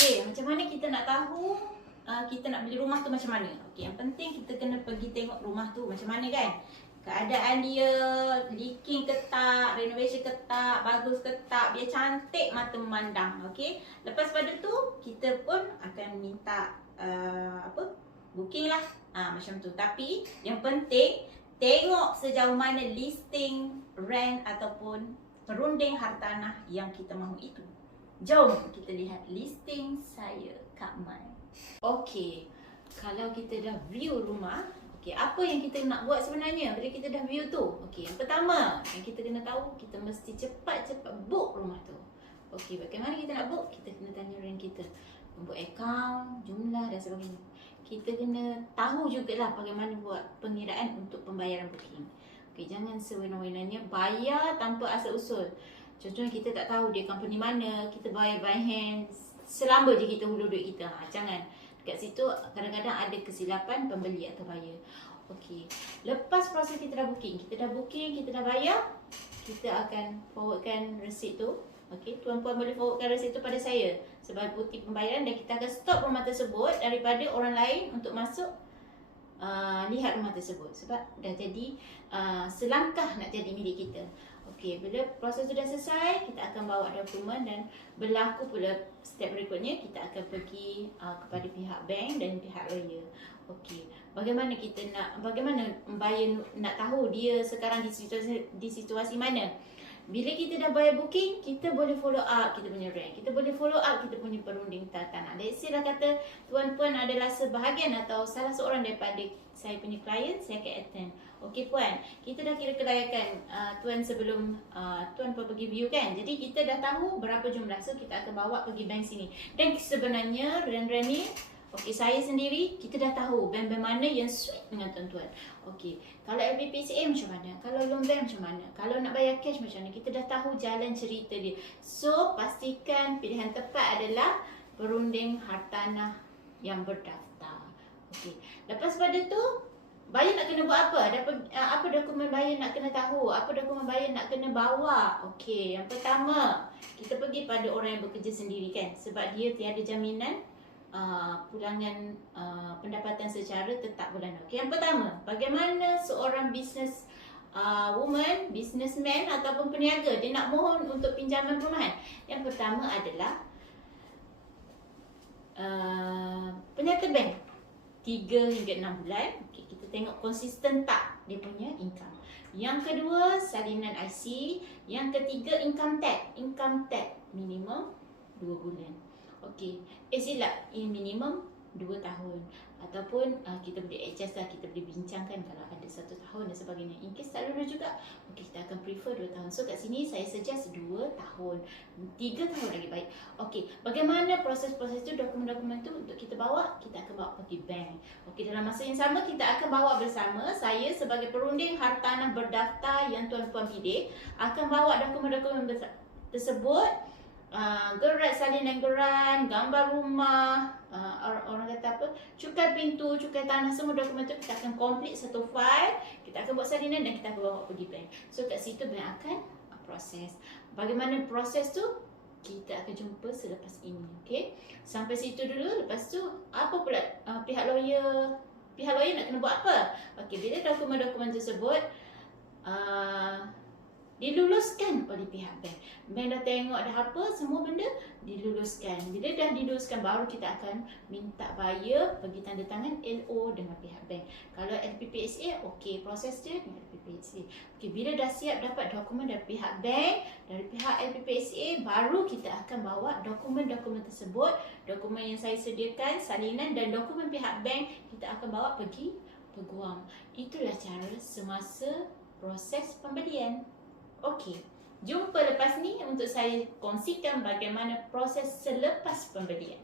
Okey, macam mana kita nak tahu kita nak beli rumah tu macam mana? Okey, yang penting kita kena pergi tengok rumah tu macam mana kan. Keadaan dia, leaking ke tak, renovation ke tak, bagus ke tak, biar cantik mata memandang. Okey. Lepas pada tu kita pun akan minta booking lah. Macam tu. Tapi yang penting tengok sejauh mana listing, rent ataupun perunding hartanah yang kita mahu itu. Jom kita lihat listing saya, Kak Mai. Okey, kalau kita dah view rumah, okey, apa yang kita nak buat sebenarnya bila kita dah view tu? Okey, yang pertama yang kita kena tahu, kita mesti cepat-cepat book rumah tu. Okey, bagaimana kita nak book? Kita kena tanya rent kita, buat akaun, jumlah dan sebagainya. Kita kena tahu jugalah bagaimana buat pengiraan untuk pembayaran booking. Okey, jangan sewenang-wenangnya bayar tanpa asal usul. Contohnya kita tak tahu dia company mana, kita bayar by hand, selamba je kita hulur duit kita. Jangan. Dekat situ kadang-kadang ada kesilapan pembeli atau buyer. Okey. Lepas proses kita dah booking, kita dah bayar, kita akan forwardkan resit tu. Okey, tuan-puan boleh forwardkan resit tu pada saya sebagai bukti pembayaran dan kita akan stop rumah tersebut daripada orang lain untuk masuk lihat rumah tersebut sebab dah jadi selangkah nak jadi milik kita. Okey, bila proses tu dah selesai, kita akan bawa dokumen dan berlaku pula step berikutnya kita akan pergi kepada pihak bank dan pihak lawyer. Okey, bagaimana buyer nak tahu dia sekarang di situasi mana? Bila kita dah bayar booking, kita boleh follow up kita punya rent. Kita boleh follow up kita punya perunding tanah. Let's say lah kata tuan-puan adalah sebahagian atau salah seorang daripada saya punya klien, saya akan attend. Okey puan, kita dah kira kelayakan tuan sebelum tuan pun pergi view kan. Jadi kita dah tahu berapa jumlah. So kita akan bawa pergi bank sini. Dan sebenarnya rent-rent ni, okey, saya sendiri, kita dah tahu bank-bank mana yang suit dengan tuan-tuan. Okey, kalau LPPCA macam mana? Kalau loan bank macam mana? Kalau nak bayar cash macam mana? Kita dah tahu jalan cerita dia. So, pastikan pilihan tepat adalah perunding hartanah yang berdaftar. Okey, lepas pada tu, buyer nak kena buat apa? Apa dokumen buyer nak kena tahu? Apa dokumen buyer nak kena bawa? Okey, yang pertama, kita pergi pada orang yang bekerja sendiri kan? Sebab dia tiada jaminan pulangan pendapatan secara tetap bulanan. Okay, yang pertama, bagaimana seorang businessman ataupun peniaga dia nak mohon untuk pinjaman perumahan? Yang pertama adalah penyata bank 3 hingga 6 bulan. Okay, kita tengok konsisten tak dia punya income. Yang kedua, salinan IC. Yang ketiga, income tax minimum 2 bulan. Okey, silap, ini minimum 2 tahun. Ataupun kita boleh adjust lah, kita boleh bincangkan kalau ada 1 tahun dan sebagainya. In case tak lulus juga, okey, kita akan prefer 2 tahun. So kat sini saya suggest 2 tahun, 3 tahun lagi baik. Okey, bagaimana proses-proses tu, dokumen-dokumen tu untuk kita bawa? Kita akan bawa pergi bank. Okey, dalam masa yang sama kita akan bawa bersama, saya sebagai perunding hartanah berdaftar yang tuan-puan pilih akan bawa dokumen-dokumen tersebut. Gerat salinan geran, gambar rumah, orang kata apa, cukai pintu, cukai tanah, semua dokumen tu kita akan complete satu file, kita akan buat salinan dan kita akan bawa pergi bank. So kat situ bank akan proses. Bagaimana proses tu? Kita akan jumpa selepas ini. Okay? Sampai situ dulu. Lepas tu apa pula pihak lawyer nak kena buat apa? Okay, bila dokumen-dokumen tersebut diluluskan oleh pihak bank. Bank dah tengok dah apa, semua benda diluluskan. Bila dah diluluskan, baru kita akan minta buyer pergi tanda tangan LO dengan pihak bank. Kalau LPPSA, okey, proses dia dengan LPPSA. Okey, bila dah siap dapat dokumen dari pihak bank, dari pihak LPPSA, baru kita akan bawa dokumen-dokumen tersebut, dokumen yang saya sediakan, salinan dan dokumen pihak bank, kita akan bawa pergi peguam. Itulah cara semasa proses pembelian. Okey, jumpa lepas ni untuk saya kongsikan bagaimana proses selepas pembelian.